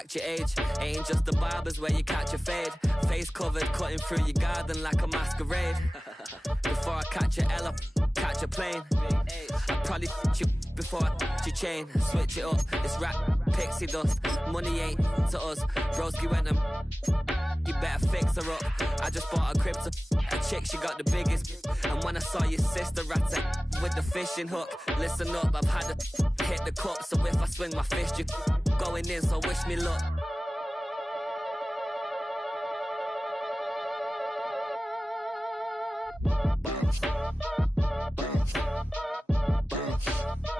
act your age. Ain't just the barbers where you catch a fade. Face covered, cutting through your garden like a masquerade. Before I catch a L, catch a plane. I'd probably you before I your chain. Switch it up, it's rap, pixie dust. Money ain't to us. Broski went and you better fix her up. I just bought a crib to a chick, she got the biggest. And when I saw your sister at with the fishing hook, listen up, I've had to hit the cup. So if I swing my fist, you going in, so wish me luck.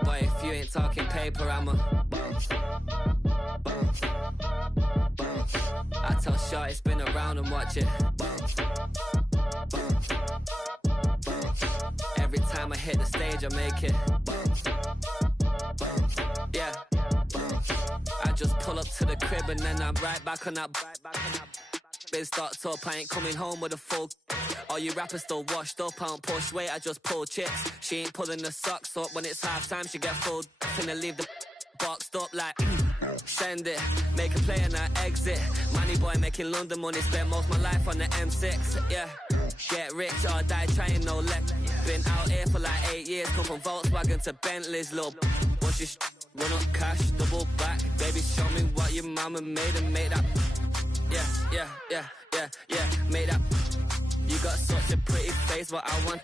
Boy, if you ain't talking paper, I'm a I tell Shorty spin around and watch it. Every time I hit the stage, I make it. Yeah. I just pull up to the crib and then I'm right back on that. Been stocked up, I ain't coming home with a full. All you rappers still washed up, I don't push weight, I just pull chips. She ain't pulling the socks up when it's half time, she get full. Finna leave the boxed up like send it, make a play and I exit. Money boy making London money, spent most my life on the M6. Yeah, get rich or die trying, no left. Been out here for like 8 years, come from Volkswagen to Bentley's, little. Once you run up cash, double back. Baby, show me what your mama made and make that. Yeah, make that. You got such a pretty face, what I want.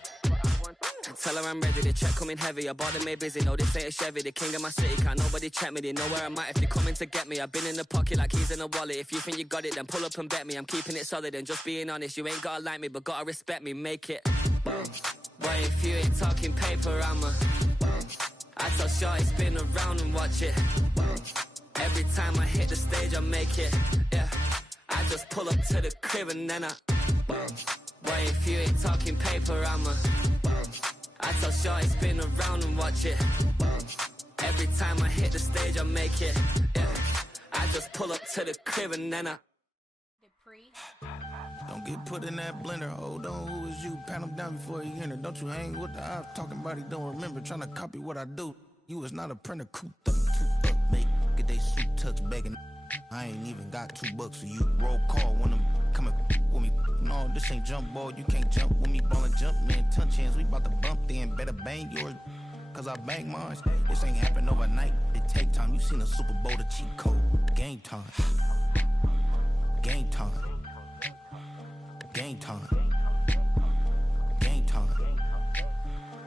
Tell her I'm ready, the check coming heavy. I bought them made busy, no this ain't a Chevy. The king of my city, can't nobody check me. They know where I'm at if they coming to get me. I've been in the pocket like he's in a wallet. If you think you got it, then pull up and bet me. I'm keeping it solid and just being honest. You ain't gotta like me, but gotta respect me, make it. Boy, if you ain't talking paper, I'm a I tell Shorty spin around and watch it. Every time I hit the stage, I make it. Yeah, I just pull up to the crib and then I boy, if you ain't talking paper, I'm a I tell Shorty spin around and watch it. Every time I hit the stage, I make it. Yeah, I just pull up to the crib and then I don't get put in that blender. Hold on, who is you? Pat him down before he enter. Don't you hang with the ops talking about he don't remember. Trying to copy what I do. You is not a printer. Cooped up, make get they suit tucks begging. I ain't even got $2 for you. Roll call when I'm coming with me. No, this ain't jump ball. You can't jump with me. Ballin' jump, man. Ton chance. We bout to bump then. Better bang yours, cause I bang mine. This ain't happen overnight. It take time. You seen a Super Bowl, the cheat code. Game time. Game time. Game time. Game time.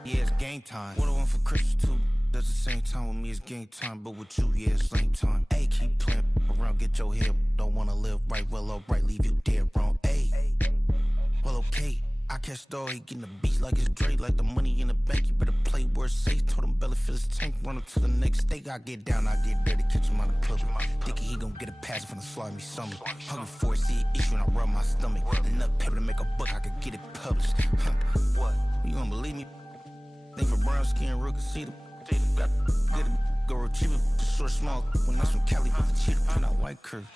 Yeah, it's game time. What I want for Christmas too. Does the same time with me, it's game time. But with you, yeah, it's lame time. Hey, keep playing around, get your head. Don't wanna live right, well, alright, leave you dead wrong. Hey, well, okay. I catch the dog, he getting the beat like it's Dre, like the money in the bank. You better play where it's safe. Told him belly fill his tank, run up to the next steak. I get down, I get dirty, catch him on the public. Thinking he gon' get a pass from the slimy stomach. Hungry for it, see an issue and I rub my stomach. Enough paper to make a buck, I could get it published. What? You don't believe me? Think for brown skin, real can see them. Got get it, go retrieve it, short small. When that's from Cali, with the cheetah, print out white curve.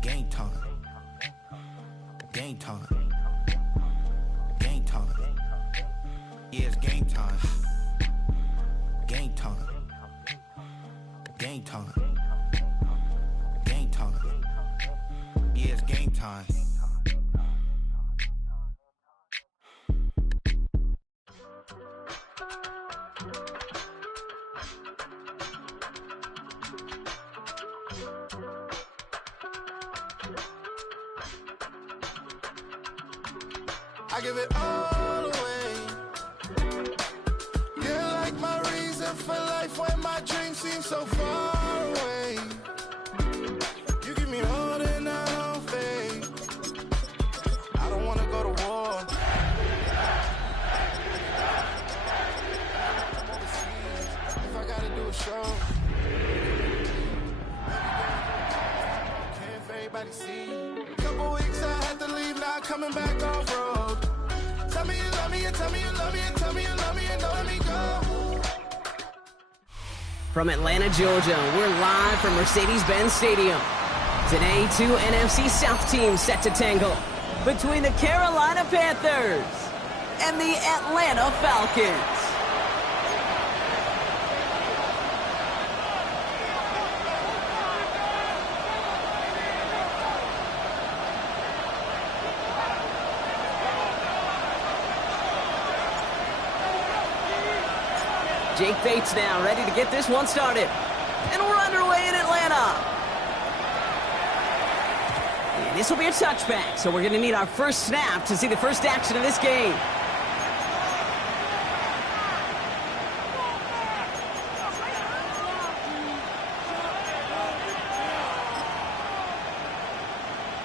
Game time. Game time. Game time. Yeah, it's game time. Game time. Game time. Game time. Yeah, it's game time. I give it all away. You're like my reason for life when my dreams seem so far away. You give me all that I don't fade. I don't wanna go to war. If I gotta do a show, can't if everybody see. Couple weeks I had to leave, now coming back off road. Tell me you love me and tell me you love me and tell me you love me and don't let me go. From Atlanta, Georgia, we're live from Mercedes-Benz Stadium. Today, two NFC South teams set to tangle between the Carolina Panthers and the Atlanta Falcons. Jake Bates now ready to get this one started. And we're underway in Atlanta. And this will be a touchback, so we're going to need our first snap to see the first action of this game.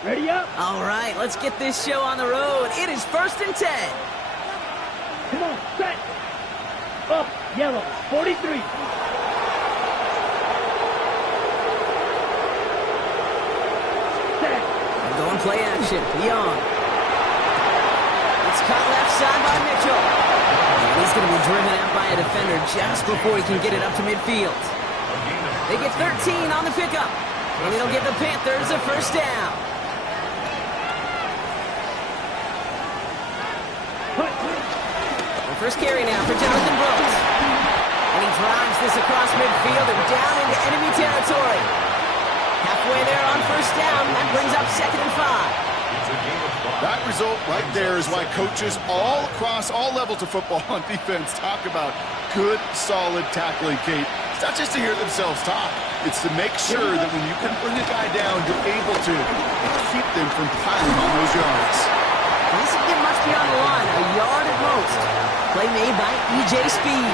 Ready up? All right, let's get this show on the road. It is 1st and 10. Come on, set. Up, yellow, 43. Set. We're going play action. Young. It's caught left side by Mitchell. And he's going to be driven out by a defender just before he can get it up to midfield. They get 13 on the pickup. And it'll give the Panthers a first down. First carry now for Jonathan Brooks. And he drives this across midfield and down into enemy territory. Halfway there on first down. That brings up 2nd and 5. That result right there is why coaches all across all levels of football on defense talk about good, solid tackling, Kate. It's not just to hear themselves talk. It's to make sure that when you can bring a guy down, you're able to keep them from piling on those yards. This will get much beyond the line, a yard at most. Play made by E.J. Speed.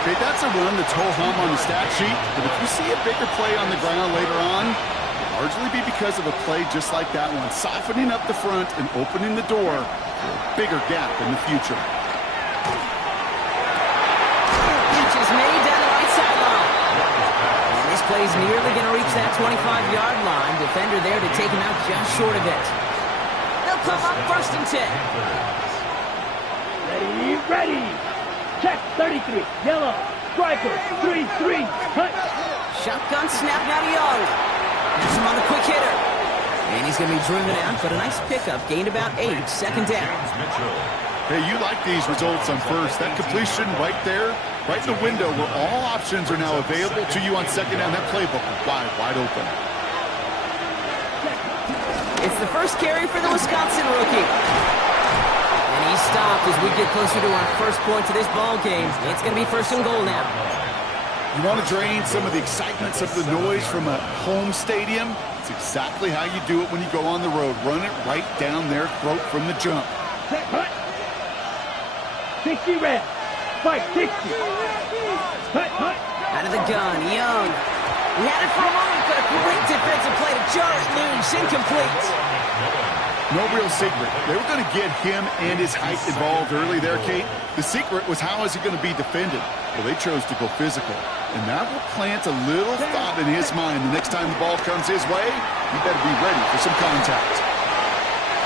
Okay, that's a run that's ho-hum on the stat sheet, but if you see a bigger play on the ground later on, it'll largely be because of a play just like that one, softening up the front and opening the door for a bigger gap in the future. Reach is made down the right sideline. And this play's nearly going to reach that 25-yard line. Defender there to take him out just short of it. They'll come up 1st and 10. Ready, ready. Check, 33. Yellow. Striker, 3-3. Hut. Shotgun snap now to Young. Has him on the quick hitter. And he's going to be driven out, but a nice pickup. Gained about 8. 2nd down. Hey, you like these results on first. That completion right there, right in the window where all options are now available to you on 2nd down. That playbook is wide open. It's the first carry for the Wisconsin rookie. And he's stopped as we get closer to our first point to this ball game. It's going to be 1st and goal now. You want to drain some of the excitement, some of the noise from a home stadium? It's exactly how you do it when you go on the road. Run it right down their throat from the jump. Set, hut. 60 red. Fight, 60. Hut, hut. Out of the gun, Young. He had it for a moment, but a great defensive play to jar it loose. Incomplete. No real secret. They were going to get him and his height involved early there, Kate. The secret was how is he going to be defended? Well, they chose to go physical. And that will plant a little thought in his mind. The next time the ball comes his way, he better be ready for some contact.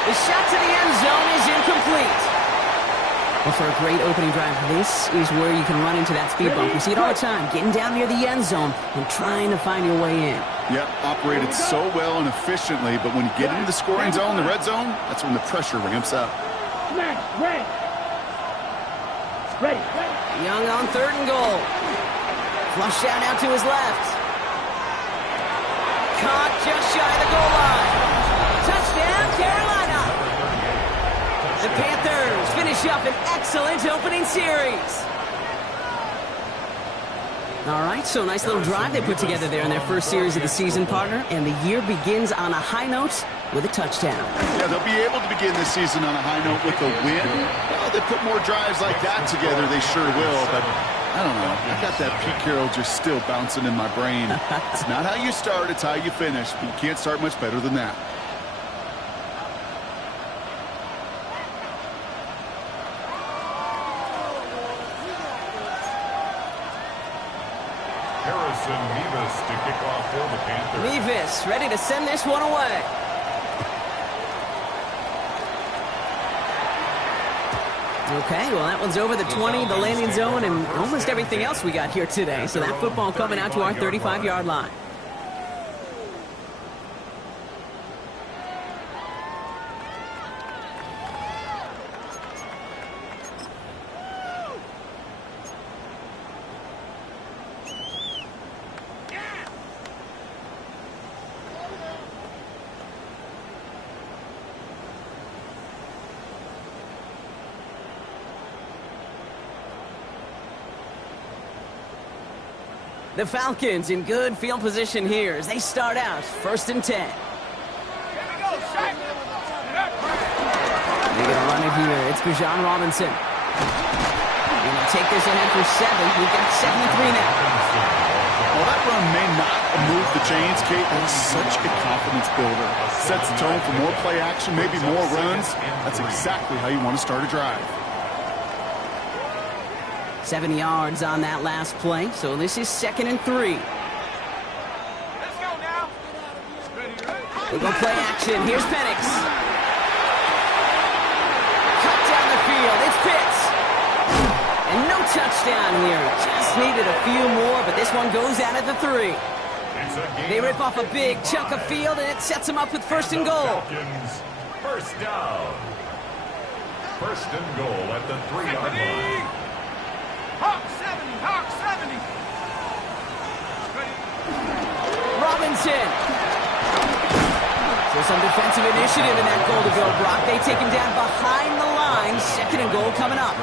The shot to the end zone is incomplete. Well, for a great opening drive, this is where you can run into that speed bump. We see it all the time, getting down near the end zone and trying to find your way in. Yep, operated so well and efficiently, but when you get into the scoring zone, the red zone, that's when the pressure ramps up. Smash, red. Ready, ready. Young on 3rd and goal. Flush out now to his left. Caught just shy of the goal line. Touchdown, Carolina. The Panthers finish up an excellent opening series. All right, so nice little drive they put together there in their first series of the season, partner. And the year begins on a high note with a touchdown. Yeah, they'll be able to begin this season on a high note with a win. Well, they put more drives like that together, they sure will. But I don't know. I got that Pete Carroll just still bouncing in my brain. It's not how you start, it's how you finish. But you can't start much better than that. Harrison Mevis to kick off for the Panthers. Mevis ready to send this one away. Okay, well, that one's over the 20, the landing zone, and almost everything else we got here today. So that football coming out to our 35-yard line. The Falcons in good field position here as they start out 1st and 10. They're going to run it here. It's Bijan Robinson. Going to take this ahead for 7. We've got 7-3 now. Well, that run may not move the chains, Kate. That is such a confidence builder. Sets the tone for more play action, maybe more runs. That's exactly how you want to start a drive. 7 yards on that last play, so this is 2nd and 3. Let's go now. They go play action. Here's Penix. Cut down the field. It's Pitts. And no touchdown here. Just needed a few more, but this one goes out at the 3. They rip off a big chunk of field, and it sets them up with 1st and goal. First down. 1st and goal at the 3-yard line. Hawk 70, Hawk 70. Robinson. So some defensive initiative in that goal to go, Brock. They take him down behind the line. 2nd and goal coming up.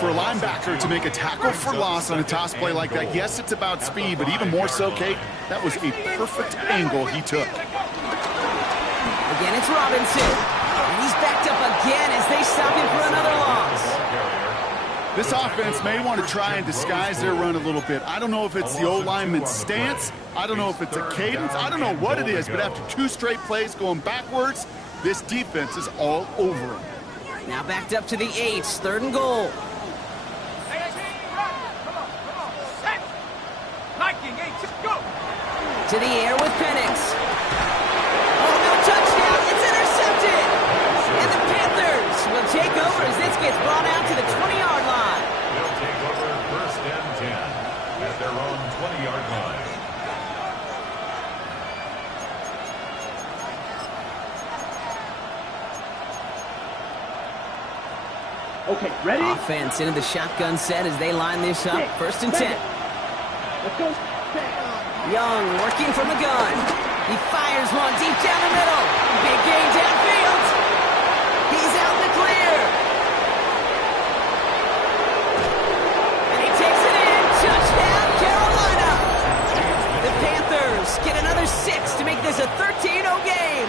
For a linebacker to make a tackle for loss on a toss play like that, yes, it's about speed, but even more so, Kate, that was a perfect angle he took. Again, it's Robinson. And he's backed up again as they stop him for another loss. This offense may want to try and disguise their run a little bit. I don't know if it's the O-lineman's stance. I don't know if it's a cadence. I don't know what it is, but after 2 straight plays going backwards, this defense is all over them. Now backed up to the 8, 3rd and goal. To the air with Penix. Oh, no touchdown. It's intercepted. And the Panthers will take over as this gets brought out to the 20-yard line. They'll take over 1st and 10 at their own 20-yard line. Okay, ready? Offense into the shotgun set as they line this up. 1st and 10. Let's go. Young working from the gun. He fires one deep down the middle. Big gain downfield. He's out in the clear. And he takes it in. Touchdown, Carolina. The Panthers get another 6 to make this a 13-0 game.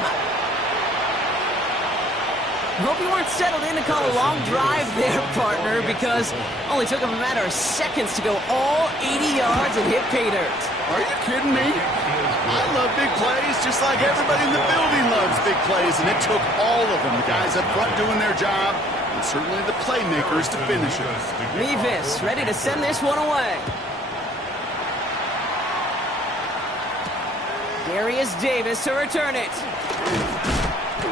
Hope you weren't settled in to call a long drive there, partner, because only took him a matter of seconds to go all 80 yards and hit pay dirt. Are you kidding me? I love big plays just like everybody in the building loves big plays, and it took all of them. The guys up front doing their job, and certainly the playmakers to finish it. Mevis ready to send this one away. Darius Davis to return it.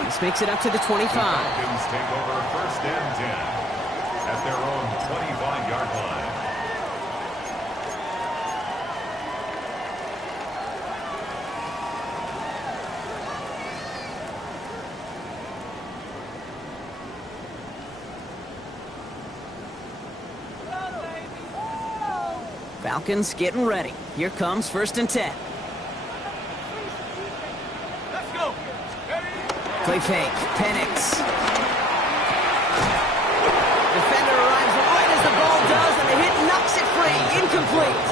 This makes it up to the 25. The Falcons take over 1st and 10 at their own 25-yard line. Falcons getting ready. Here comes 1st and 10. Let's go. Play fake. Penix. Defender arrives right as the ball does, and the hit knocks it free. Incomplete.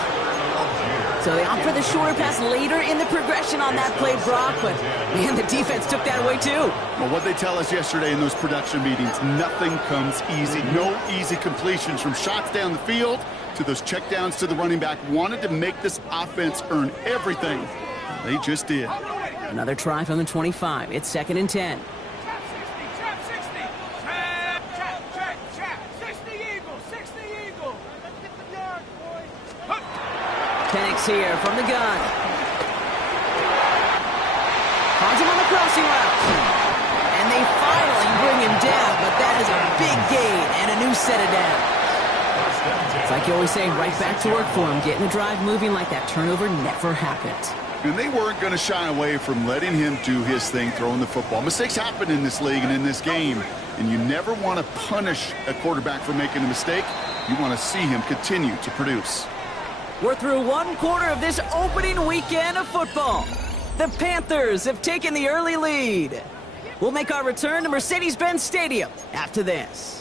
So they opt for the shorter pass later in the progression on that play, Brock, but man, the defense took that away too. Well, what they tell us yesterday in those production meetings, nothing comes easy. No easy completions from shots down the field to those checkdowns to the running back. Wanted to make this offense earn everything. They just did. Another try from the 25. It's 2nd and 10. Trap 60, trap 60. Trap. 60 Eagle, 60 Eagle. Let's get the yards, boys. Penix here from the gun. Finds him on the crossing route. And they finally bring him down, but that is a big gain and a new set of downs. It's like you always say, right back to work for him, getting the drive moving like that turnover never happened. And they weren't going to shy away from letting him do his thing, throwing the football. Mistakes happen in this league and in this game, and you never want to punish a quarterback for making a mistake. You want to see him continue to produce. We're through one quarter of this opening weekend of football. The Panthers have taken the early lead. We'll make our return to Mercedes-Benz Stadium after this.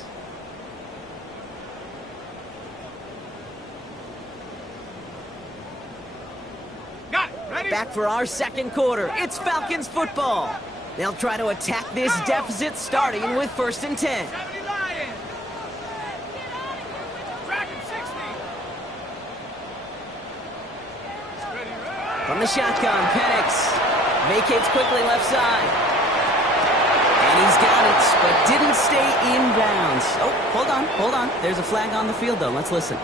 Back for our second quarter. It's Falcons football. They'll try to attack this deficit starting with 1st and 10. From the shotgun, Penix vacates quickly left side. And he's got it, but didn't stay in bounds. Oh, hold on. There's a flag on the field, though. Let's listen.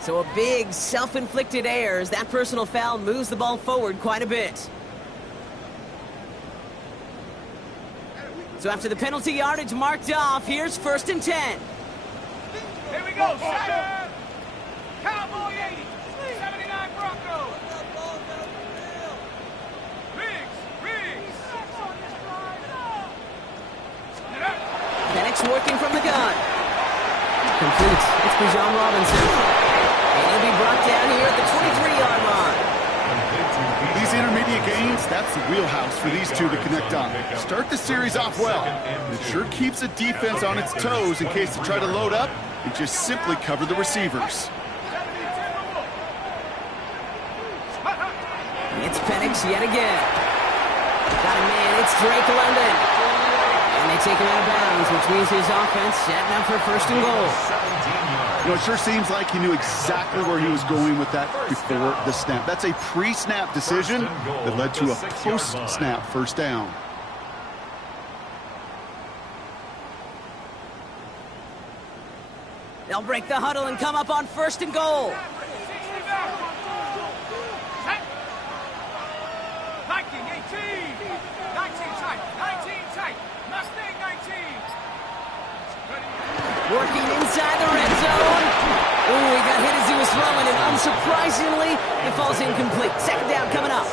So a big self-inflicted error as that personal foul moves the ball forward quite a bit. So after the penalty yardage marked off, here's 1st and 10. Here we go, Shire. Cowboy 80, 79 Broncos. Riggs. Penix working from the gun. Complete. It's Bijan Robinson. And he'll be brought down here at the 23-yard line. These intermediate gains, that's the wheelhouse for these two to connect on. Start the series off well. It sure keeps the defense on its toes in case they try to load up and just simply cover the receivers. It's Penix yet again. Got a man, it's Drake London. And they take him out of bounds, which means his offense setting up for 1st and goal. You know, it sure seems like he knew exactly where he was going with that before the snap. That's a pre-snap decision that led to a post-snap 1st down. They'll break the huddle and come up on 1st and goal. Viking 18, 19 tight, 19 tight, Mustang 19. Working inside the red zone. Ooh, he got hit as he was throwing, and unsurprisingly, it falls incomplete. 2nd down coming up.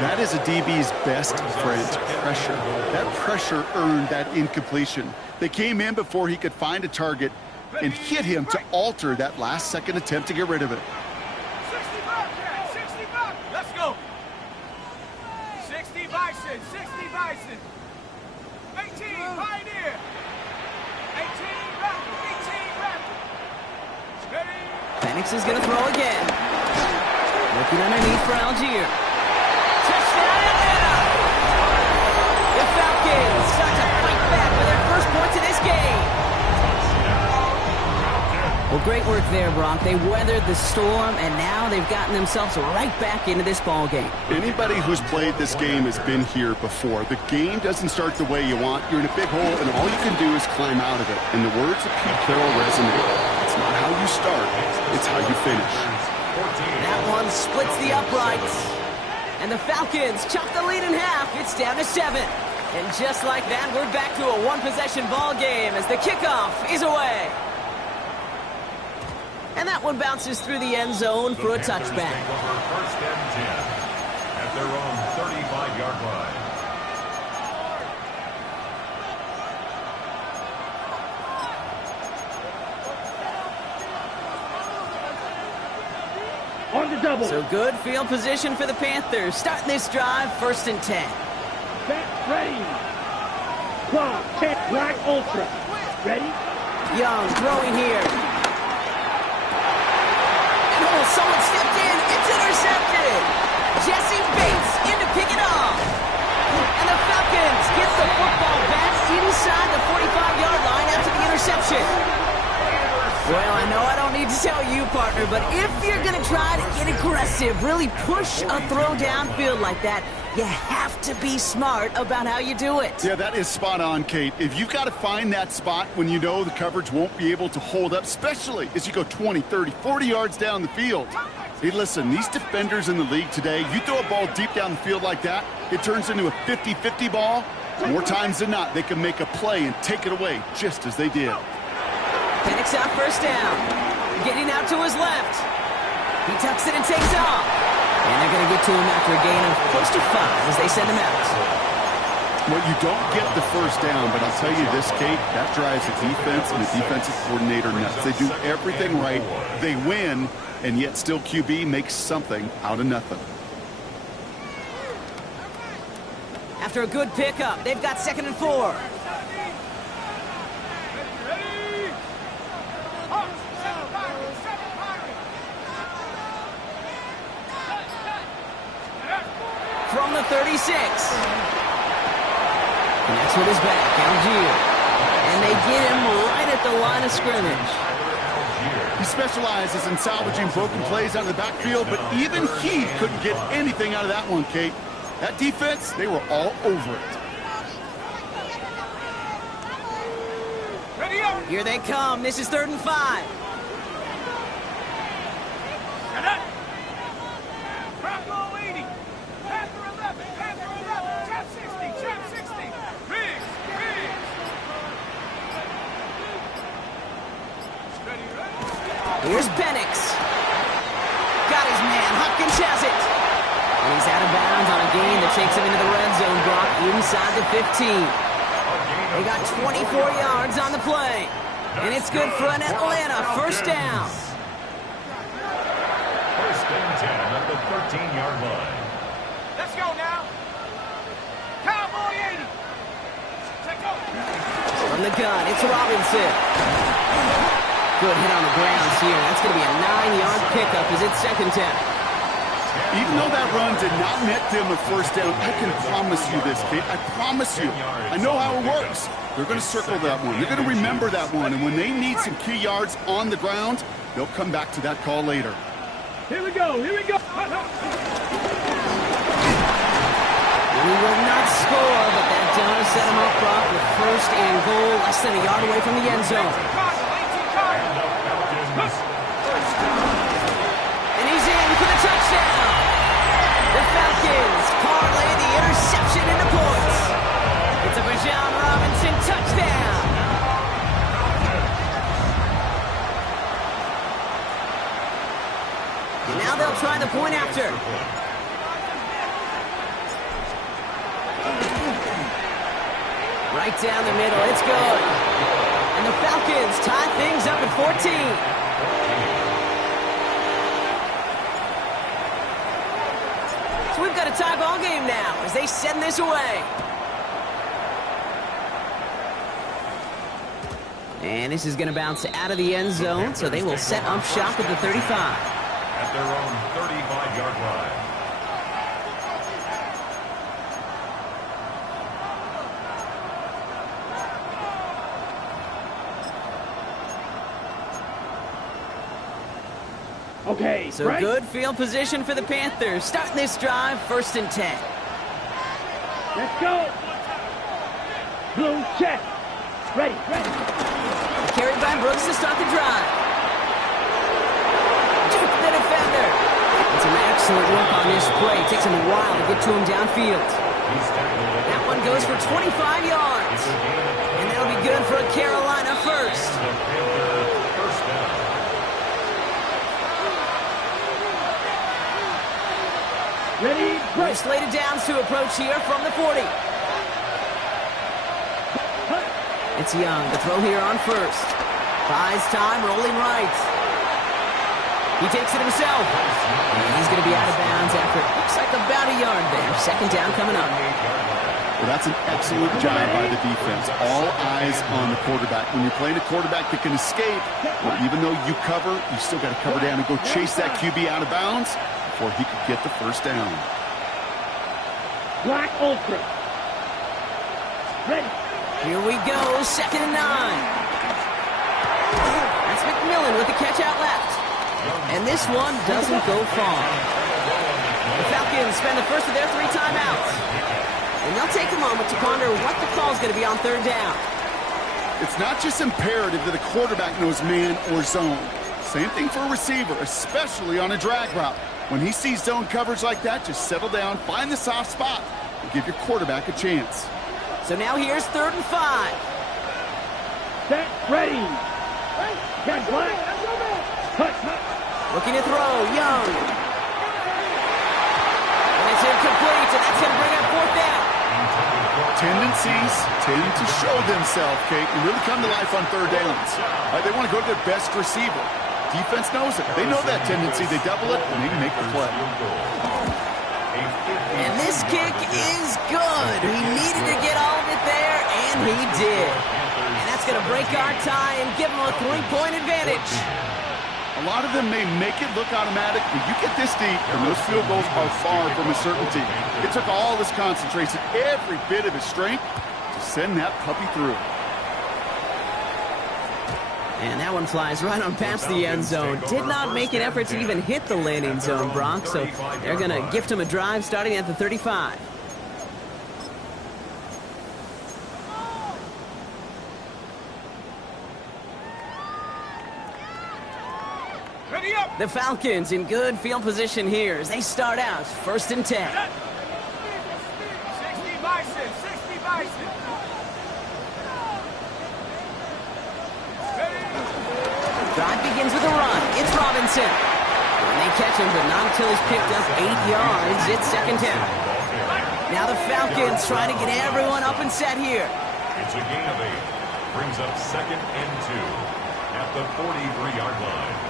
That is a DB's best friend, pressure. That pressure earned that incompletion. They came in before he could find a target and hit him to alter that last-second attempt to get rid of it. 60 Bobcat, 60 Bob. Let's go. 60 Bison, 60 Bison. 18 Pioneer. 18 Raptor, 18 Raptor. Ready? Penix is going to throw again. Looking underneath for Algier. Touchdown, Atlanta! The Falcons start to fight back for their 1st points in this game. Well, great work there, Brock. They weathered the storm, and now they've gotten themselves right back into this ball game. Anybody who's played this game has been here before. The game doesn't start the way you want. You're in a big hole, and all you can do is climb out of it. And the words of Pete Carroll resonate. It's not how you start, it's how you finish. That one splits the uprights. And the Falcons chop the lead in half. It's down to 7. And just like that, we're back to a one-possession ball game as the kickoff is away. And that one bounces through the end zone for a touchback. 1st and 10 at their own 35-yard line. On the double. So good field position for the Panthers. Starting this drive, 1st and 10. Set, ready. Clock, 10, Black Ultra. Ready? Young throwing here. And oh, someone stepped in. It's intercepted. Jesse Bates in to pick it off. And the Falcons get the football back inside the 45-yard line after the interception. Well, I know I don't need to tell you, partner, but if you're going to try to get aggressive, really push a throw downfield like that, you have to be smart about how you do it. Yeah, that is spot on, Kate. If you've got to find that spot when you know the coverage won't be able to hold up, especially as you go 20, 30, 40 yards down the field. Hey, listen, these defenders in the league today, you throw a ball deep down the field like that, it turns into a 50-50 ball. More times than not, they can make a play and take it away, just as they did. Penix out 1st down. Getting out to his left. He tucks it and takes off. And they're going to get to him after a gain of close to 5 as they send him out. Well, you don't get the 1st down, but I'll tell you this, Kate, that drives the defense and the defensive coordinator nuts. They do everything right. They win, and yet still QB makes something out of nothing. After a good pickup, they've got 2nd and 4. the 36. Connects with his back, Algier. And they get him right at the line of scrimmage. He specializes in salvaging broken plays out of the backfield, but even he couldn't get anything out of that one, Kate. That defense, they were all over it. Ready up. Here they come. This is 3rd and 5. Bronco 80. Panther 11. Panther 11. Trap 60. Trap 60. Biggs. Biggs. Steady, ready? Here's Penix. Got his man. Hopkins has it. And he's out of bounds on a gain that takes him into the red zone, Brock, inside the 15. They got 24 yards on the play. And it's good for an Atlanta first down. First and 10 at the 13-yard line. Let's go now. Cowboy 80. Take over. From the gun, it's Robinson. Good hit on the grounds here. That's going to be a 9-yard pickup as it's second down. Even though that run did not net them a first down, I can promise you this, Kate. I promise you. I know how it works. They're going to circle that one. They're going to remember that one. And when they need some key yards on the ground, they'll come back to that call later. Here we go. Here we go. And he will not score, but that does set him up, Brock, with first and goal, less than a yard away from the end zone. And he's in for the touchdown. The Falcons parlay the interception into points. It's a Bijan Robinson touchdown. And now they'll try the point after. Right down the middle, it's good. And the Falcons tie things up at 14. So we've got a tie ball game now as they send this away. And this is going to bounce out of the end zone, so they will set up shop at the 35. At their own 35-yard line. Okay, So right? good field position for the Panthers. Starting this drive, 1st and 10. Let's go. Blue check. Ready, ready. Carried by Brooks to start the drive. Juke the defender. It's an excellent work on this play. It takes him a while to get to him downfield. That one goes for 25 yards. And that'll be good for a Carolina first. Ready, We're slated downs to approach here from the 40. It's Young, the throw here on first. Buys time, rolling right. He takes it himself. And he's going to be out of bounds after it looks like about a yard there. Second down coming up. Well, that's an excellent job by the defense. All eyes on the quarterback. When you're playing a quarterback that can escape, well, even though you cover, you still got to cover down and go chase that QB out of bounds before he could get the first down. Black Ultra. Ready. Here we go, 2nd and 9. That's McMillan with the catch out left. And this one doesn't go far. The Falcons spend the first of their 3 timeouts. And they'll take a moment to ponder what the call is going to be on 3rd down. It's not just imperative that a quarterback knows man or zone. Same thing for a receiver, especially on a drag route. When he sees zone coverage like that, just settle down, find the soft spot, and give your quarterback a chance. So now here's 3rd and 5. Set, ready. Got black. Cut. Looking to throw, Young. And it's incomplete, and that's going to bring up 4th down. Tendencies tend to show themselves, Kate, and really come to life on 3rd downs. They want to go to their best receiver. Defense knows it. They know that tendency. They double it, and they make the play. And this kick is good. He needed to get all of it there, and he did. And that's going to break our tie and give him a 3-point advantage. A lot of them may make it look automatic, but you get this deep, and those field goals are far from a certainty. It took all his concentration, every bit of his strength, to send that puppy through. And that one flies right on past the end zone. Did not make an effort to even hit the landing zone, Brock, so they're going to gift him a drive starting at the 35. Ready up. The Falcons in good field position here as they start out 1st and 10. 60 Bison, 60 Bison. Drive begins with a run. It's Robinson. And they catch him, but not until he's picked up 8 yards. It's 2nd down. Now the Falcons trying to get everyone up and set here. It's a gain of 8. Brings up 2nd and 2 at the 43-yard line.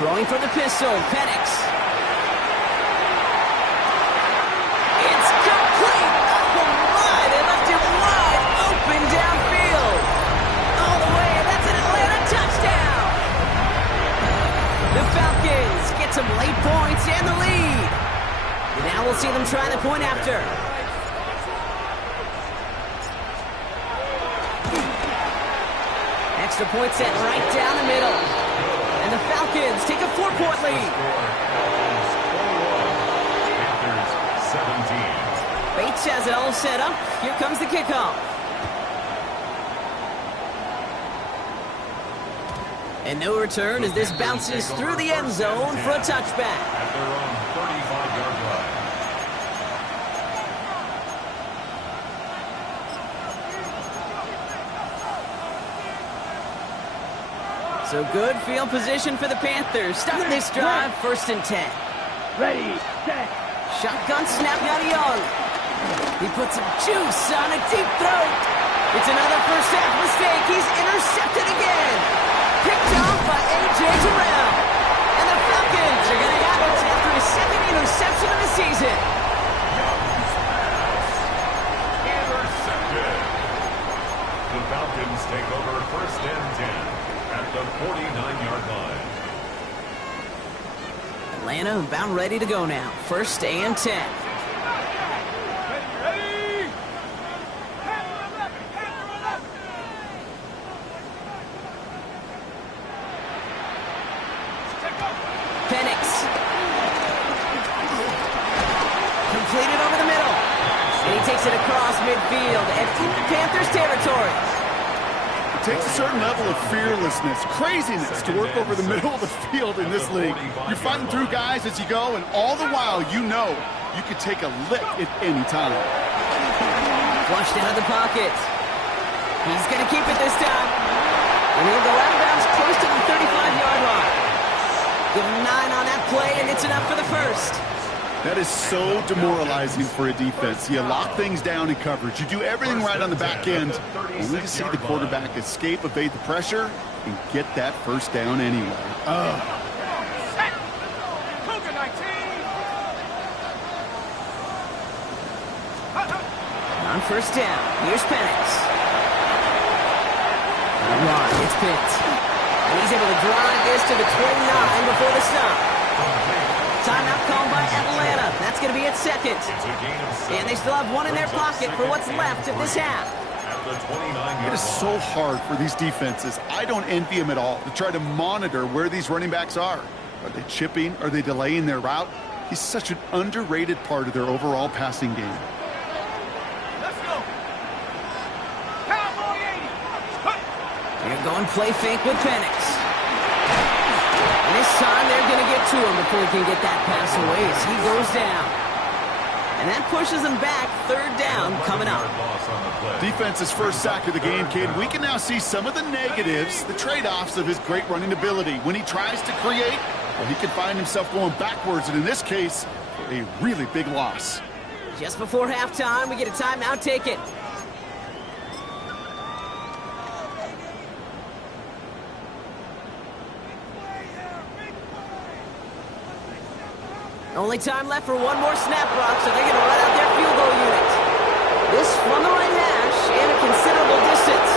Throwing for the pistol, Penix. It's complete! Oh my, they left him wide open downfield. All the way, and that's an Atlanta touchdown! The Falcons get some late points and the lead. Now we'll see them try the point after. Extra point set right down the middle. And the Falcons take a 4-point lead. Panthers 17. Bates has it all set up. Here comes the kickoff. And no return as this bounces through the end zone for a touchback. At their own 35-yard line. So good field position for the Panthers. Starting this drive, 1st and 10. Ready, set. Shotgun snap, Yadi Young. He puts some juice on a deep throw. It's another first half mistake. He's intercepted again. Picked off by A.J. Terrell. And the Falcons are going to have it after his 2nd interception of the season. Intercepted. The Falcons take over 1st and 10 at the 49-yard line. Atlanta about ready to go now. 1st and 10. Ready. Panther 11, Panther 11. Take off. Penix. Completed over the middle. And he takes it across midfield and into Panthers territory. It takes a certain level of fearlessness, craziness to work over the middle of the field in this league. You're fighting through guys as you go, and all the while you know you could take a lick at any time. Flushed out of the pocket. He's going to keep it this time. And he'll go out of bounds close to the 35-yard line. Give him 9 on that play, and it's enough for the first. That is so demoralizing for a defense. You lock things down in coverage. You do everything right on the back end, only to see the quarterback escape, evade the pressure, and get that first down anyway. Set. Cougar 19. On 1st down, here's Penix. It's picked. And he's able to drive this to the 29 before the stop. Timeout called by Atlanta. That's going to be its 2nd. It's a gain of 7. And they still have 1 in their pocket for what's left of this half. At the 29-yard It is so hard for these defenses. I don't envy them at all to try to monitor where these running backs are. Are they chipping? Are they delaying their route? He's such an underrated part of their overall passing game. Let's go. Cowboy 80. They're going play fake with Penix. And this time they're going to get to him before he can get that pass away as he goes down. And that pushes him back. 3rd down coming up. Defense's first sack of the game, kid. We can now see some of the negatives, the trade-offs of his great running ability. When he tries to create, well, he can find himself going backwards, and in this case, a really big loss. Just before halftime, we get a timeout taken. Only time left for one more snap, Brock, so they're going to run out their field goal unit. This from the right hash and a considerable distance.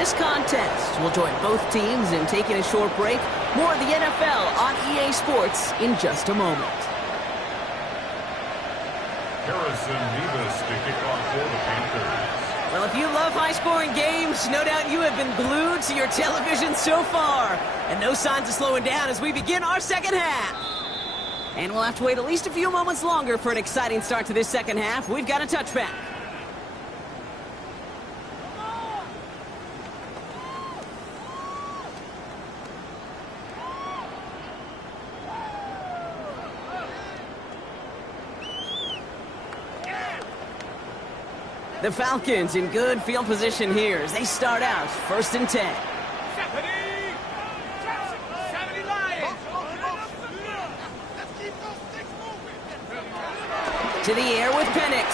this contest. We'll join both teams in taking a short break. More of the NFL on EA Sports in just a moment. Harrison Mevis to kick off for the Panthers. Well, if you love high-scoring games, no doubt you have been glued to your television so far. And no signs of slowing down as we begin our second half. And we'll have to wait at least a few moments longer for an exciting start to this second half. We've got a touchback. The Falcons in good field position here as they start out 1st and 10. 70 Lions. To the air with Penix.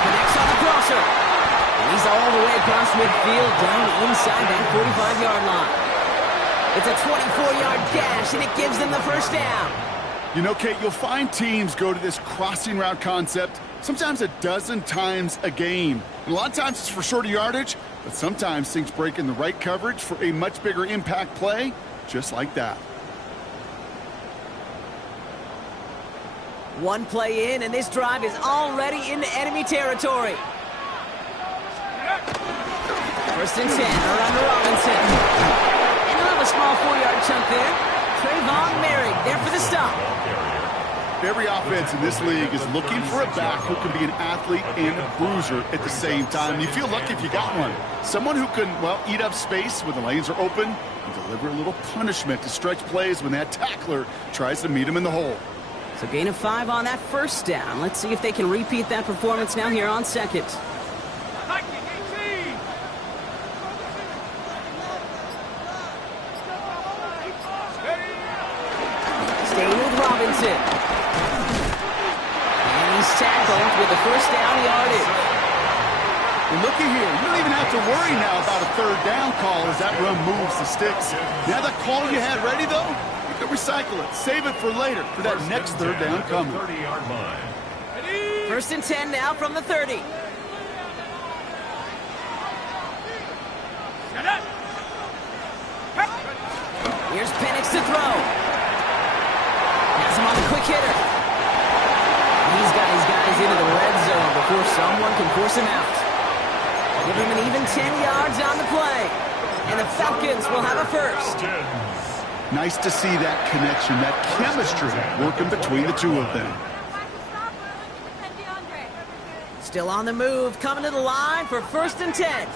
Penix on the crosser. And he's all the way across midfield down inside that 45-yard line. It's a 24-yard dash, and it gives them the first down. You know, Kate, you'll find teams go to this crossing route concept sometimes a dozen times a game. And a lot of times it's for shorter yardage, but sometimes things break in the right coverage for a much bigger impact play, just like that. One play in, and this drive is already into enemy territory. 1st and 10, around to Robinson. And he'll have a small 4-yard chunk there. Trayvon Merrick there for the stop. Every offense in this league is looking for a back who can be an athlete and a bruiser at the same time. You feel lucky if you got one. Someone who can, well, eat up space when the lanes are open and deliver a little punishment to stretch plays when that tackler tries to meet him in the hole. So gain of 5 on that first down. Let's see if they can repeat that performance now here on second. Staying with Robinson. And he's tackled with the first down yardage. And looky here, you don't even have to worry now about a 3rd down call as that run moves the sticks. Now that call you had ready, though, you can recycle it. Save it for later for that next 3rd down coming. 30-yard line. 1st and 10 now from the 30. Here's Penix to throw. Has him on the quick hitter. He's got his guys into the red zone before someone can force him out. Give him an even 10 yards on the play. And the Falcons will have a first. Nice to see that connection, that chemistry working between the two of them. Still on the move, coming to the line for 1st and 10.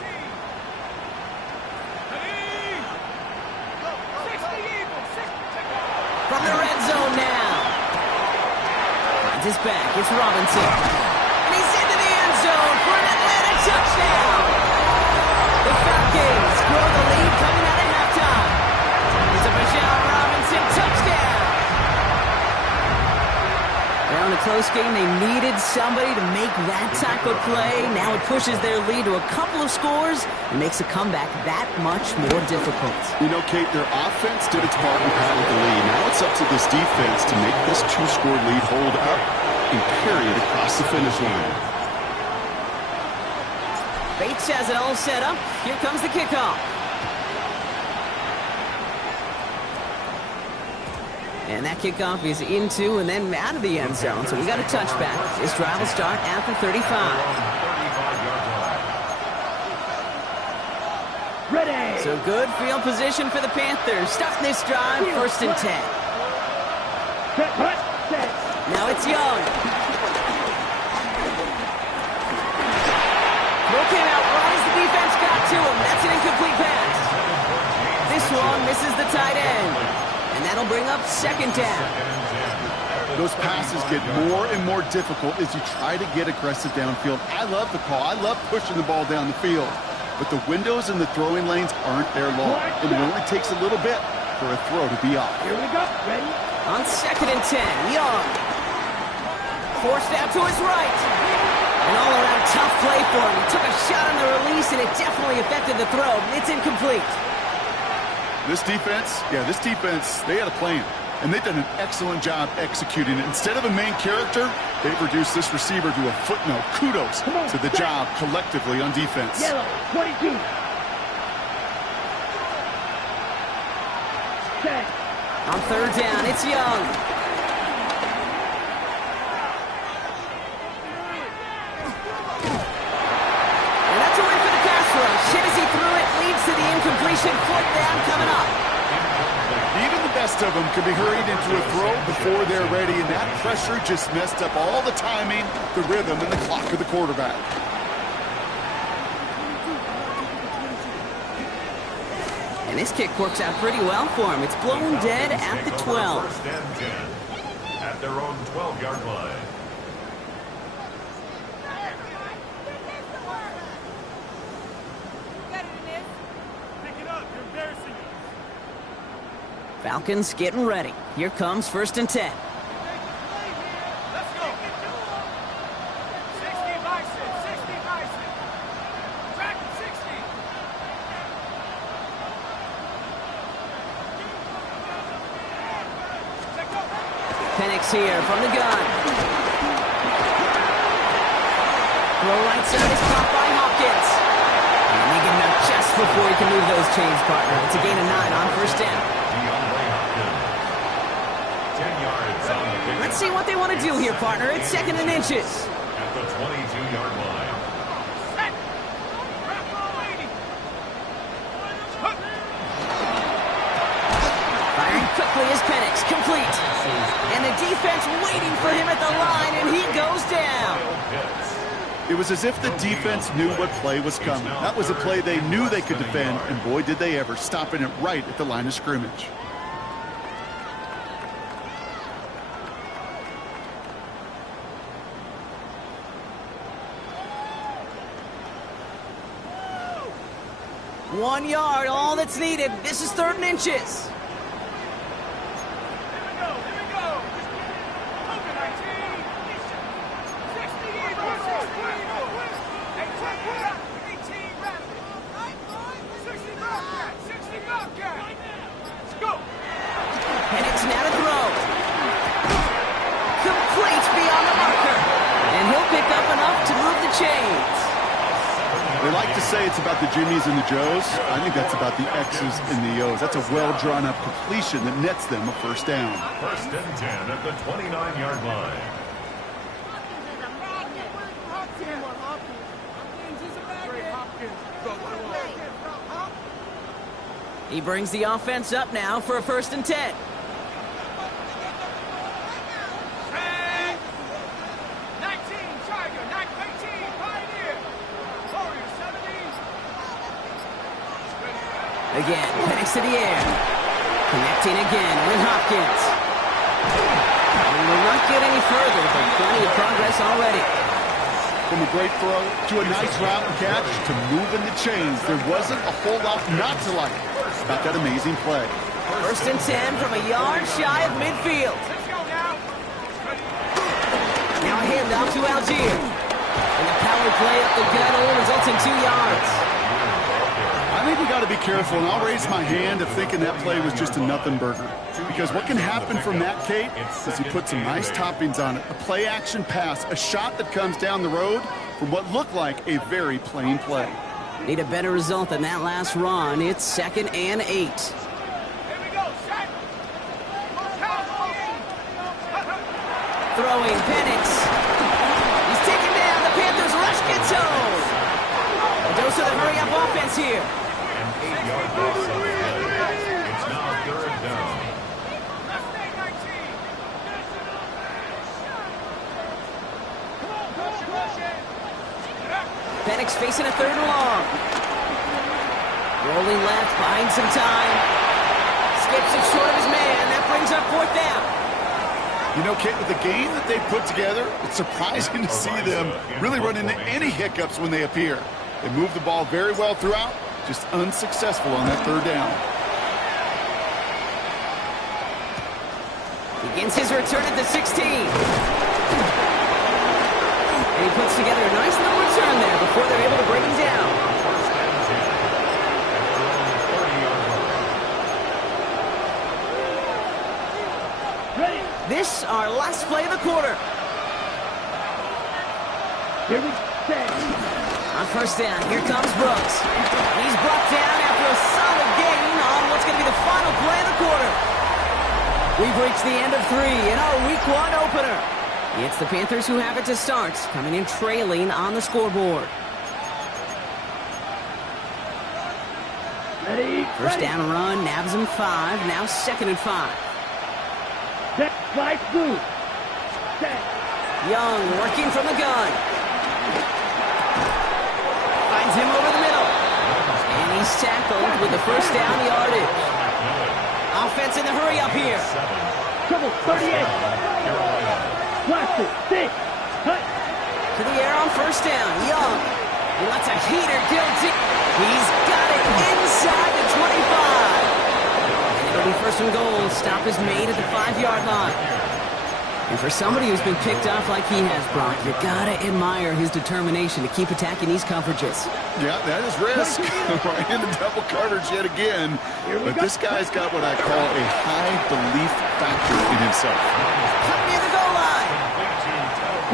From the red zone now. Finds his back. It's Robinson. And he's into the end zone for an Atlanta touchdown. The Falcons grow the lead coming out of halftime. It's a Bijan Robinson touchdown. Now in a close game, they needed somebody to make that type of play. Now it pushes their lead to a couple of scores and makes a comeback that much more difficult. You know, Kate, their offense did its part and paddled the lead. Now it's up to this defense to make this 2-score lead hold up and carry it across the finish line. Bates has it all set up. Here comes the kickoff. And that kickoff is into and then out of the end zone. So we got a touchback. This drive will start at the 35. Ready. So good field position for the Panthers. Starting this drive, 1st and 10. Set. Now it's Young. Throw came out right as the defense got to him. That's an incomplete pass. This one misses the tight end. And that'll bring up 2nd down. Those passes get more and more difficult as you try to get aggressive downfield. I love the call. I love pushing the ball down the field. But the windows in the throwing lanes aren't there long. And it only takes a little bit for a throw to be off. Here we go. Ready? On 2nd and 10, Young. Forced out to his right. An all-around tough play for him. He took a shot on the release, and it definitely affected the throw. It's incomplete. This defense, they had a plan. and they've done an excellent job executing it. Instead of a main character, they've reduced this receiver to a footnote. Kudos to the job collectively on defense. Yellow, 22. 10. On third down, it's Young. And that's a win for the pass rush. Hit as he threw it, leads to the incompletion. Fourth down coming up. Even the best of them can be hurried into a throw before they're ready, and that pressure just messed up all the timing, the rhythm, and the clock of the quarterback. And this kick works out pretty well for him. It's blown dead at the 12. First and 10 at their own 12-yard line. Falcons getting ready. Here comes first and 10. Let's go. 60 Bison, 60 Bison. Track 60. Check up. Penix here from the gun. Throw right side is caught by Hopkins. And they get him out just before he can move those chains, partner. It's a gain of 9 on first down. 10 yards on the pick. Let's see what they want to do here, partner. It's second and inches. At the 22-yard line. Set. Wrap roll 80. Hook. Firing quickly is Penix, complete. And the defense waiting for him at the line, and he goes down. It was as if the defense knew what play was coming. That was a play they knew they could defend, and boy, did they ever, stopping it right at the line of scrimmage. One yard, all that's needed. This is third and inches. Here we go. Over 19. 60 Eagle, 60 Eagle. 18 Rabbit. 60 Bobcat, 60 Bobcat. Let's go. Penix now to throw. Complete beyond the marker. And he'll pick up enough to move the chains. They like to say it's about the Jimmies and the Joes. I think that's about the X's and the O's. That's a well-drawn-up completion that nets them a first down. First and 10 at the 29-yard line. He brings the offense up now for a first and 10. 10. 19 Tiger, 18 Pioneer. Warrior 70. Again, Penix to the air. Connecting again with Hopkins. We will not get any further, but plenty of progress already. From a great throw to a nice route and catch to moving the chains, there wasn't a whole lot not to like about that amazing play. First and 10 from a yard shy of midfield. Let's go now. Now a handoff to Algier. And the power play up the gut only results in 2 yards. I think we got to be careful, and I'll raise my hand of thinking that play was just a nothing burger. Because what can happen from that, Kate, is he put some nice toppings on it. A play-action pass, a shot that comes down the road from what looked like a very plain play. Need a better result than that last run. It's second and 8. Here we go. Set. Throwing Penix. He's taken down. The Panthers rush gets home. A dose of the hurry-up offense here. An 8-yard loss on the play. It's now third down. Let's stay 19. Come on, rush it. Penix facing a third and long. Rolling left, buying some time. Skips it short of his man. That brings up fourth down. You know, Kate, with the game that they put together, it's surprising to see them really run into any hiccups when they appear. They move the ball very well throughout, just unsuccessful on that third down. Begins his return at the 16. And he puts together a nice little return there before they're able to bring him down. First and 10 at their own 30-yard line. This, our last play of the quarter. Here we set. On first down, here comes Brooks. He's brought down after a solid gain on what's going to be the final play of the quarter. We've reached the end of 3 in our Week 1 opener. It's the Panthers who have it to start, coming in trailing on the scoreboard. Ready. First down run, nabs him 5, now 2nd and 5. Set. Slide through. Set. Young working from the gun. Finds him over the middle. And he's tackled with the first down yardage. Offense in the hurry up here. Trouble 38. Blast it. 6. Cut. To the air on first down. Young. He lets a heater kill deep. He's got it inside the 25. And it'll be first and goal. Stop is made at the 5-yard line. And for somebody who's been picked off like he has, Brock, you gotta admire his determination to keep attacking these coverages. Yeah, that is risk. Right into double coverage yet again. But this guy's got what I call a high belief factor in himself. Cut near the goal line.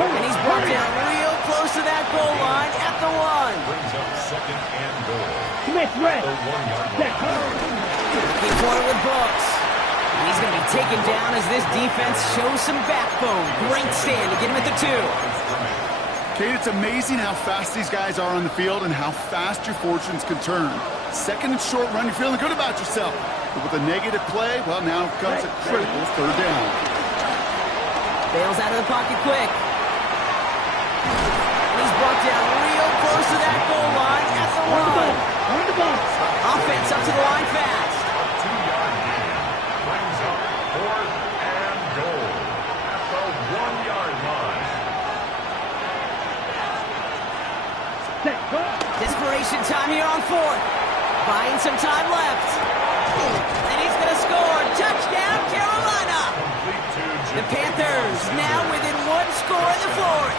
And he's brought down real close to that goal line at the 1. Brings up 2nd and goal. Smith red. The 1-yard Set. line. Looking for it with Brooks. And he's going to be taken down as this defense shows some backbone. Great stand to get him at the 2. Kate, it's amazing how fast these guys are on the field and how fast your fortunes can turn. 2nd and short run, you're feeling good about yourself. But with a negative play, well, now comes a critical 3rd down. Bails out of the pocket quick. And he's brought down real close to that goal line at the 1. On the ball. Offense up to the line fast. 2-yard gain. Brings up 4th and goal at the 1-yard line. Set. Cut. Desperation time here on 4th. Buying some time left. And he's going to score. Touchdown, Carolina. Complete to The Panthers now within 1 score in the 4th.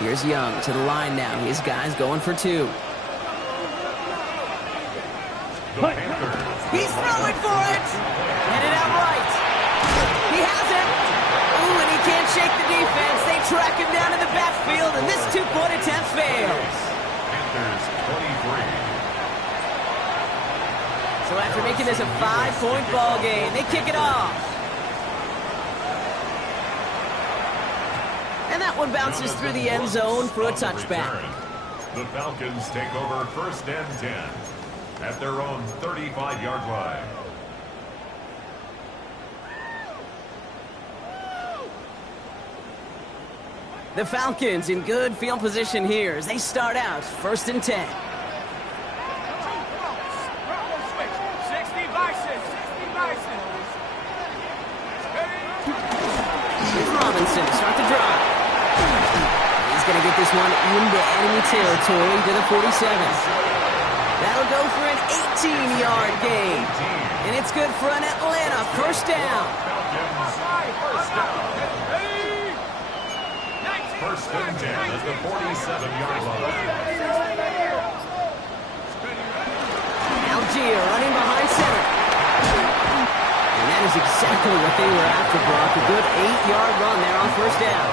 Here's Young to the line now. His guys going for 2. The Panthers. He's throwing for it. Headed out right. He has it. Ooh, and he can't shake the defense. They track him down in the backfield, and this 2-point attempt fails. Panthers 23. So after making this a 5-point ball game, they kick it off. And that one bounces through the end zone for a touchback. The Falcons take over 1st and 10 at their own 35-yard line. The Falcons in good field position here as they start out 1st and 10. Switch. 60 Bison. 60 Bison. Here's Robinson to start the drive. He's going to get this one into enemy territory to the 47. That'll go for an 18-yard gain. And it's good for an Atlanta 1st down. First and 10 at the 47-yard line. Algier running behind center. And that is exactly what they were after, Brock. A good 8-yard run there on 1st down.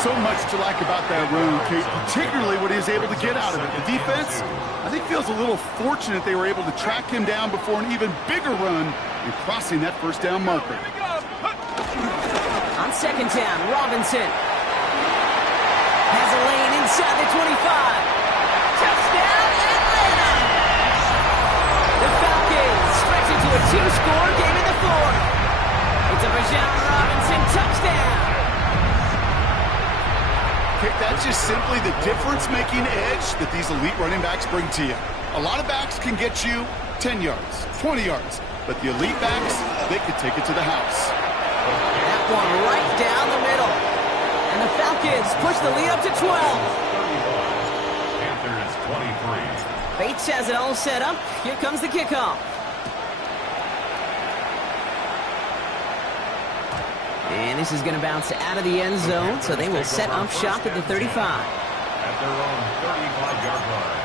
So much to like about that run, Kate, particularly what he was able to get out of it. The defense, I think, feels a little fortunate they were able to track him down before an even bigger run and crossing that 1st down marker. On 2nd down, Robinson has a lane inside the 25. Touchdown, Atlanta! The Falcons stretch into a 2-score game in the 4th. It's a Bijan Robinson touchdown. Kate, that's just simply the difference-making edge that these elite running backs bring to you. A lot of backs can get you 10 yards, 20 yards, but the elite backs, they can take it to the house. That one right down the middle. And the Falcons push the lead up to 12. Panthers 23. Bates has it all set up. Here comes the kickoff. And this is going to bounce out of the end zone, so they will set up shop at the 35. At their own 35-yard line.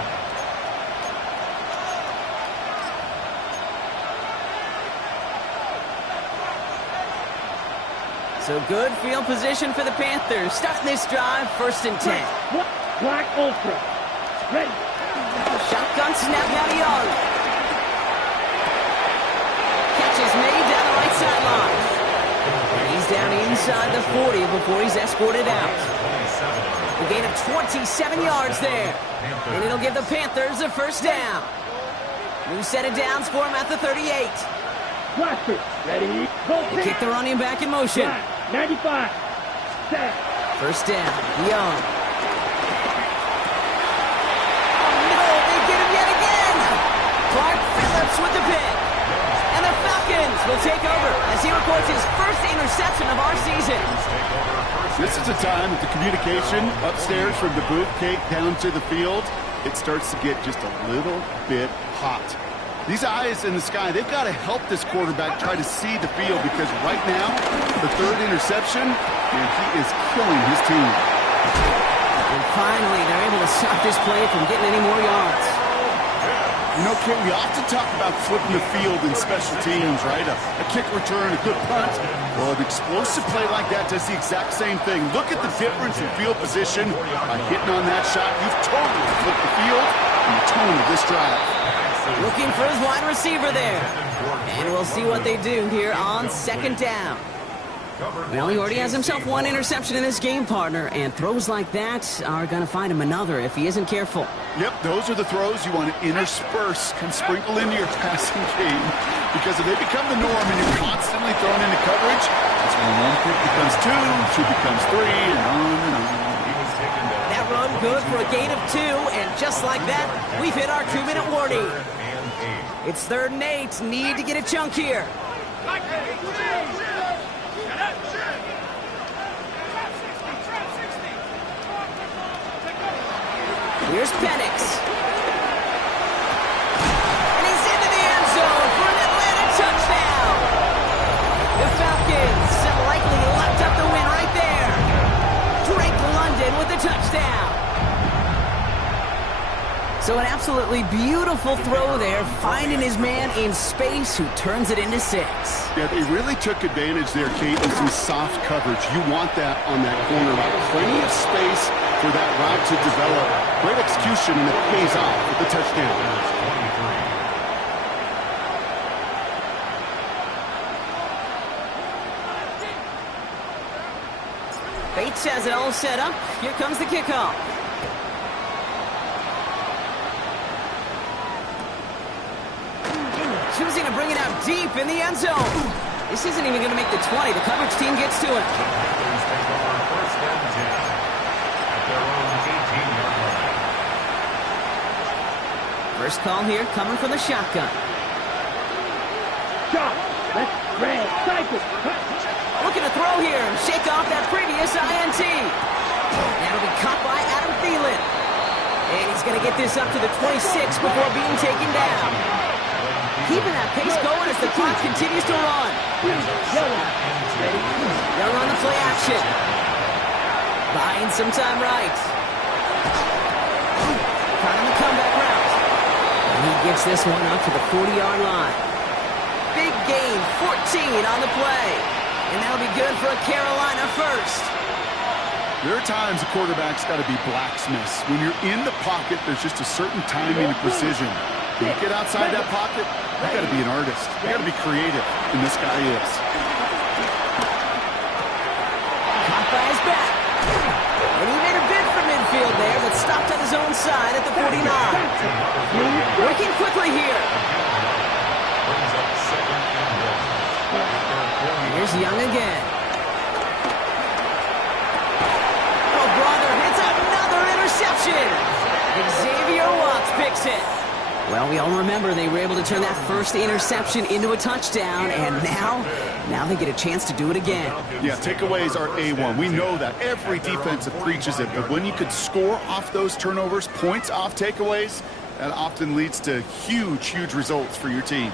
So good field position for the Panthers. Starting this drive, 1st and 10. Black Ultra. Ready. Shotgun snap out of Young. Catch is made down the right sideline. And he's down inside the 40 before he's escorted out. A gain of 27 yards there. And it'll give the Panthers a 1st down. New set of downs for him at the 38. Blaster. Ready. Go. They kick the running back in motion. 95. Set. 1st down. Young. Oh, no, they get him yet again. Clark Phillips with the pick. And the Falcons will take over as he records his 1st interception of our season. This is a time that the communication upstairs from the booth, Kate, down to the field, it starts to get just a little bit hot. These eyes in the sky, they've got to help this quarterback try to see the field, because right now, the 3rd interception, and he is killing his team. And finally, they're able to stop this play from getting any more yards. You know, Kate, we often talk about flipping the field in special teams, right? A kick return, a good punt. Well, an explosive play like that does the exact same thing. Look at the difference in field position. By hitting on that shot, you've totally flipped the field and the tone of this drive. Looking for his wide receiver there. And we'll see what they do here on 2nd down. Well, he already has himself 1 interception in this game, partner, and throws like that are going to find him another if he isn't careful. Yep, those are the throws you want to intersperse and sprinkle into your passing game, because if they become the norm and you're constantly thrown into coverage, that's when 1 pick becomes 2, 2 becomes 3, and on and on. That run good for a gain of 2, and just like that, we've hit our 2-minute warning. It's 3rd and 8. Need to get a chunk here. Here's Penix. And he's into the end zone for an Atlanta touchdown. The Falcons have likely locked up the win right there. Drake London with the touchdown. So an absolutely beautiful throw there, finding his man in space who turns it into 6. Yeah, they really took advantage there, Kate, in some soft coverage. You want that on that corner route. Plenty of space for that route to develop. Great execution, and it pays off with the touchdown. Bates has it all set up. Here comes the kickoff. Choosing to bring it out deep in the end zone. This isn't even going to make the 20. The coverage team gets to it. First call here coming from the shotgun. Shot. Let's red. Cycle. Looking to throw here and shake off that previous INT. That'll be caught by Adam Thielen. And he's going to get this up to the 26 before being taken down. Keeping that pace going as the clock continues to run. They'll run the play action. Buying some time right. Caught on the comeback route. And he gets this one up to the 40-yard line. Big gain, 14 on the play. And that'll be good for a Carolina 1st. There are times a quarterback's got to be blacksmiths. When you're in the pocket, there's just a certain timing and precision. When you get outside that pocket, you got to be an artist. You got to be creative, and this guy is. Caught by his back. And he made a bid for midfield there, but stopped on his own side at the 49. Working quickly here. Here's Young again. Oh, brother, it's another interception. Xavier Watts picks it. Well, we all remember they were able to turn that 1st interception into a touchdown, and now they get a chance to do it again. Yeah, takeaways are A1. We know that. Every defensive preaches it, but when you could score off those turnovers, points off takeaways, that often leads to huge, huge results for your team.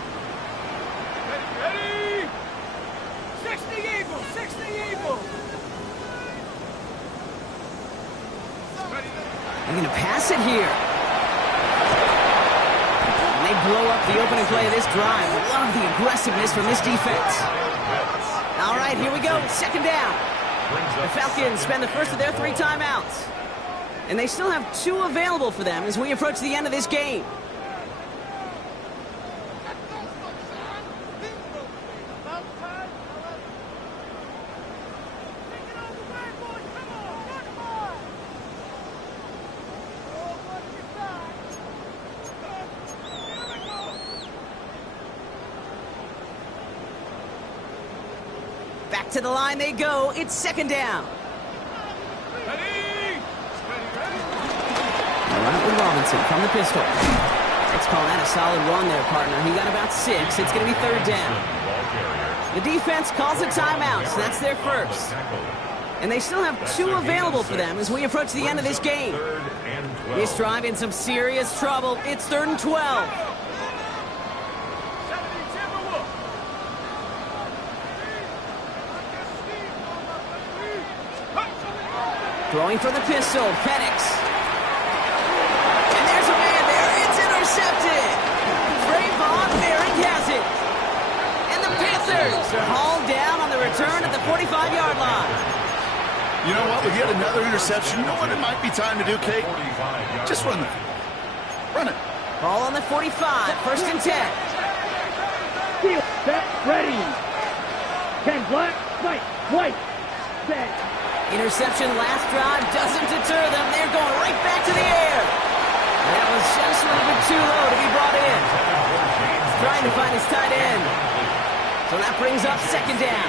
Ready? 60 Eagles, 60 Eagles. They're going to pass it here. Blow up the opening play of this drive. Love the aggressiveness from this defense. All right, here we go. Second down. The Falcons spend the first of their 3 timeouts. And they still have 2 available for them as we approach the end of this game. Back to the line they go. It's second down. Robinson from the pistol. Let's call that a solid run there, partner. He got about 6. It's going to be third down. The defense calls a timeout, so that's their first. And they still have 2 available for them as we approach the end of this game. This drive in some serious trouble. It's 3rd and 12. Throwing for the pistol, Penix. They're hauled down on the return at the 45-yard line. You know what? With yet another interception, you know what it might be time to do, Kate? Just run it. Run it. Ball on the 45, 1st and 10. Field set, ready. 10 black, white, set. Interception last drive doesn't deter them. They're going right back to the air. That was just a little bit too low to be brought in. Trying to find his tight end. So that brings up second down.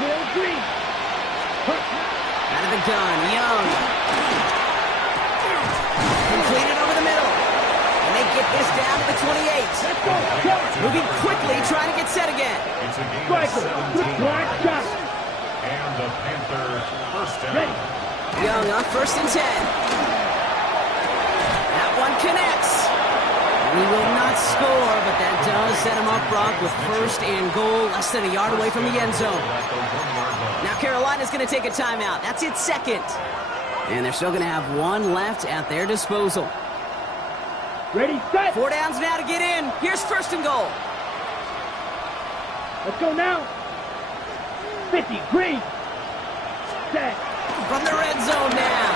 Bill Green. Out of the gun, Young. Completed over the middle. And they get this down to the 28. Moving quickly, trying to get set again. Striker, black shot. And the Panthers first down. Ready. Young on 1st and 10. That one connects. He will not score, but that does set him up, Brock, with 1st and goal, less than a yard away from the end zone. Now Carolina's going to take a timeout. That's its 2nd. And they're still going to have 1 left at their disposal. Ready, set. 4 downs now to get in. Here's 1st and goal. Let's go now. 50, Green. Set. From the red zone now.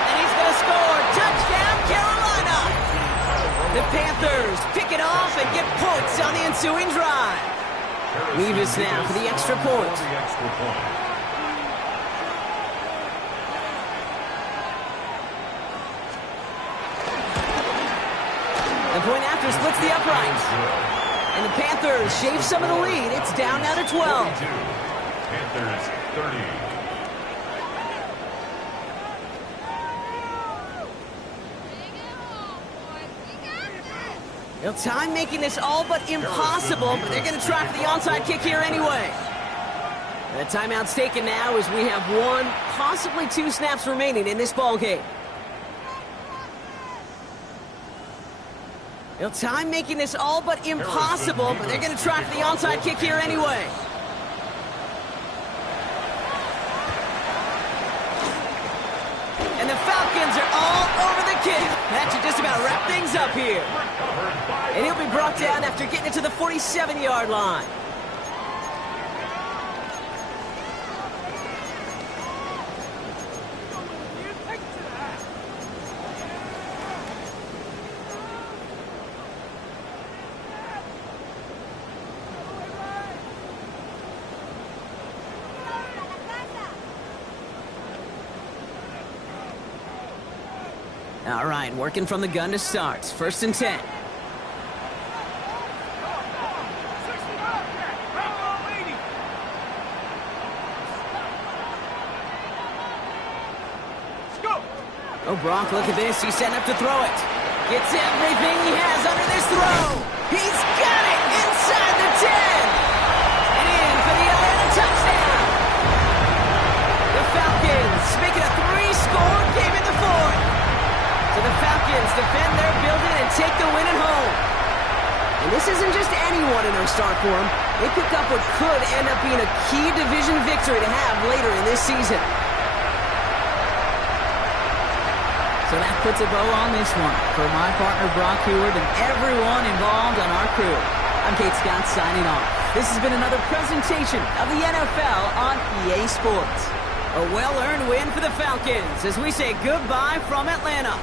And he's going to score. Touchdown, Carolina. The Panthers pick it off and get points on the ensuing drive. Mevis now for the extra point. The point after splits the uprights. And the Panthers shave some of the lead. It's down now to 12. Panthers 30. They'll time making this all but impossible, but they're going to try for the onside kick here anyway. The timeout's taken now as we have 1, possibly 2 snaps remaining in this ball game. They'll time making this all but impossible, but they're going to try for the onside kick here anyway. And the Falcons are all over the kick. That should just about wrap things up here. And he'll be brought down after getting it to the 47-yard line. All right, working from the gun to start. 1st and 10. Oh, Brock, look at this. He's setting up to throw it. Gets everything he has under this throw. He's got it inside the 10. And in for the Atlanta touchdown. The Falcons make it a 3-score game in the 4th. So the Falcons defend their building and take the win at home. And this isn't just anyone in their start for them. They pick up what could end up being a key division victory to have later in this season. So that puts a bow on this one for my partner Brock Huard and everyone involved on our crew. I'm Kate Scott signing off. This has been another presentation of the NFL on EA Sports. A well-earned win for the Falcons as we say goodbye from Atlanta.